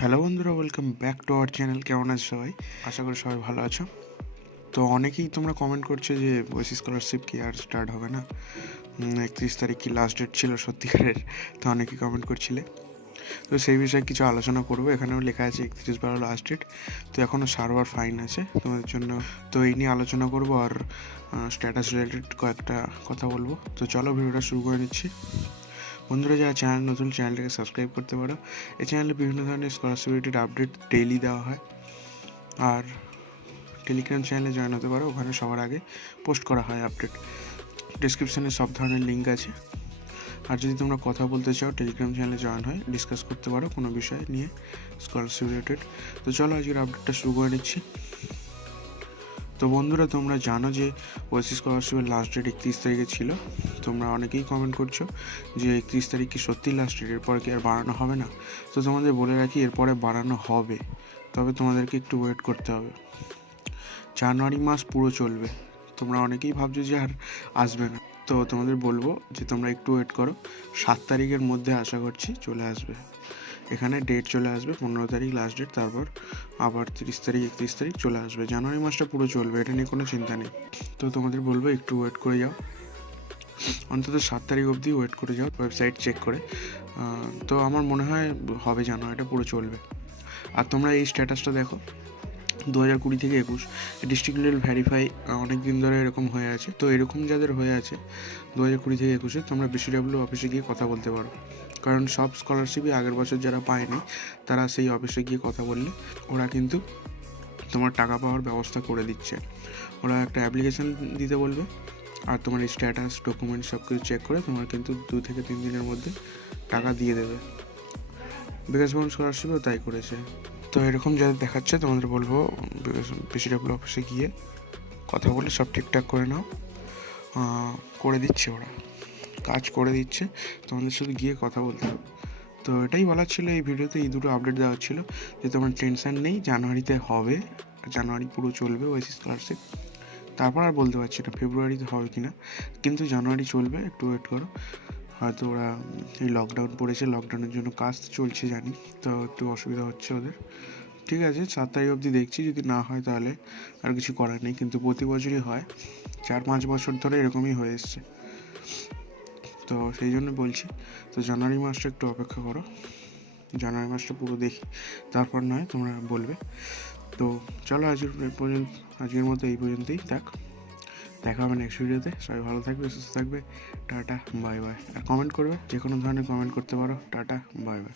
Hello বন্ধুরা, welcome back to our channel. কেমন আছো সবাই? আশা করি সবাই ভালো আছো। তো অনেকেই তোমরা কমেন্ট করছো যে ওয়েসিস স্কলারশিপ কি আর স্টার্ট হবে না, 31 তারিখ কি লাস্ট ডেট ছিল সত্যিকারের। তো অনেকেই কমেন্ট করছিলে, তো সেই বিষয়ে কিছু আলোচনা করবো। এখানেও লেখা আছে 31/12 লাস্ট ডেট, তো এখনও সার্ভার ফাইন আছে তোমাদের জন্য। তো এই নিয়ে আলোচনা করবো আর স্ট্যাটাস রিলেটেড কয়েকটা কথা বলবো। তো চলো ভিডিওটা শুরু করে নিচ্ছি। বন্ধুরা, যারা চ্যানেল নতুন, চ্যানেলটাকে সাবস্ক্রাইব করতে পারো। এই চ্যানেলে বিভিন্ন ধরনের স্কলারশিপ রিলেটেড আপডেট ডেইলি দেওয়া হয়। আর টেলিগ্রাম চ্যানেলে জয়েন হতে পারো, ওখানে সবার আগে পোস্ট করা হয় আপডেট। ডিসক্রিপশানে সব ধরনের লিঙ্ক আছে। আর যদি তোমরা কথা বলতে চাও, টেলিগ্রাম চ্যানেলে জয়েন হয় ডিসকাস করতে পারো কোনো বিষয় নিয়ে স্কলারশিপ রিলেটেড। তো চলো আজকের আপডেটটা শুরু করে নিচ্ছি। তো বন্ধুরা, তোমরা জানো যে ওয়েসিস স্কলারশিপের লাস্ট ডেট 31 তারিখে ছিল। তোমরা অনেকেই কমেন্ট করছো যে 31 তারিখ কি সত্যি লাস্ট ডেট, এরপরে কি আর বাড়ানো হবে না? তো তোমাদের বলে রাখি, এরপরে বাড়ানো হবে, তবে তোমাদেরকে একটু ওয়েট করতে হবে। জানুয়ারি মাস পুরো চলবে। তোমরা অনেকেই ভাবছো যে আর আসবে না, তো তোমাদের বলবো যে তোমরা একটু ওয়েট করো। 7 তারিখের মধ্যে আশা করছি চলে আসবে। এখানে ডেট চলে আসবে 15 তারিখ লাস্ট ডেট, তারপর আবার 30 তারিখ 31 তারিখ চলে আসবে। জানুয়ারি মাসটা পুরো চলবে, এটা নিয়ে কোনো চিন্তা নেই। তো তোমাদের বলবো একটু ওয়েট করে যাও, অন্তত 7 তারিখ অবধি ওয়েট করে যাও, ওয়েবসাইট চেক করে। তো আমার মনে হয় হবে, জানুয়ারিটা পুরো চলবে। আর তোমরা এই স্ট্যাটাসটা দেখো, 2020 থেকে 21 ডিস্ট্রিক্ট লেভেল ভ্যারিফাই অনেক দিন ধরে এরকম হয়ে আছে। তো এরকম যাদের হয়ে আছে 2020 থেকে 21, তোমরা বিসিডব্লিউ অফিসে গিয়ে কথা বলতে পারো। কারণ সব স্কলারশিপই আগের বছর যারা পায়নি, তারা সেই অফিসে গিয়ে কথা বললে ওরা কিন্তু তোমার টাকা পাওয়ার ব্যবস্থা করে দিচ্ছে। ওরা একটা অ্যাপ্লিকেশান দিতে বলবে, আর তোমার স্ট্যাটাস ডকুমেন্টস সব কিছু চেক করে তোমার কিন্তু 2 থেকে 3 দিনের মধ্যে টাকা দিয়ে দেবে। বিকাশ ভবন স্কলারশিপও তাই করেছে। তো এরকম যাদের দেখাচ্ছে, তোমাদের বলবো বিসিডব্লিউ অফিসে গিয়ে কথা বলে সব ঠিকঠাক করে নাও। করে দিচ্ছে, ওরা কাজ করে দিচ্ছে, তোমাদের শুধু গিয়ে কথা বলতে হবে। তো এটাই বলার ছিল এই ভিডিওতে, এই দুটো আপডেট দেওয়ার ছিল যে তোমার টেনশান নেই, জানুয়ারিতে হবে, জানুয়ারি পুরো চলবে ওয়েসিস স্কলারশিপ। তারপর আর বলতে পারছি না ফেব্রুয়ারিতে হবে কি না, কিন্তু জানুয়ারি চলবে, একটু ওয়েট করো। হয়তো ওরা এই লকডাউন পড়েছে, লকডাউনের জন্য কাজ চলছে জানি, তো একটু অসুবিধা হচ্ছে ওদের। ঠিক আছে, 7 তারিখ অবধি দেখছি, যদি না হয় তাহলে আর কিছু করার নেই। কিন্তু প্রতি বছরই হয়, 4-5 বছর ধরে এরকমই হয়ে এসছে, তো সেই জন্য বলছি। তো জানুয়ারি মাসটা একটু অপেক্ষা করো, জানুয়ারি মাসটা পুরো দেখি, তারপর নয় তোমরা বলবে। তো চলো আজকের মতো এই পর্যন্তই থাক। দেখা হবে নেক্সট ভিডিওতে। সবাই ভালো থাকবে, সুস্থ থাকবে। Tata, bye bye. আর কমেন্ট করবে, যে কোনো ধরনের কমেন্ট করতে পারো। Tata, bye by.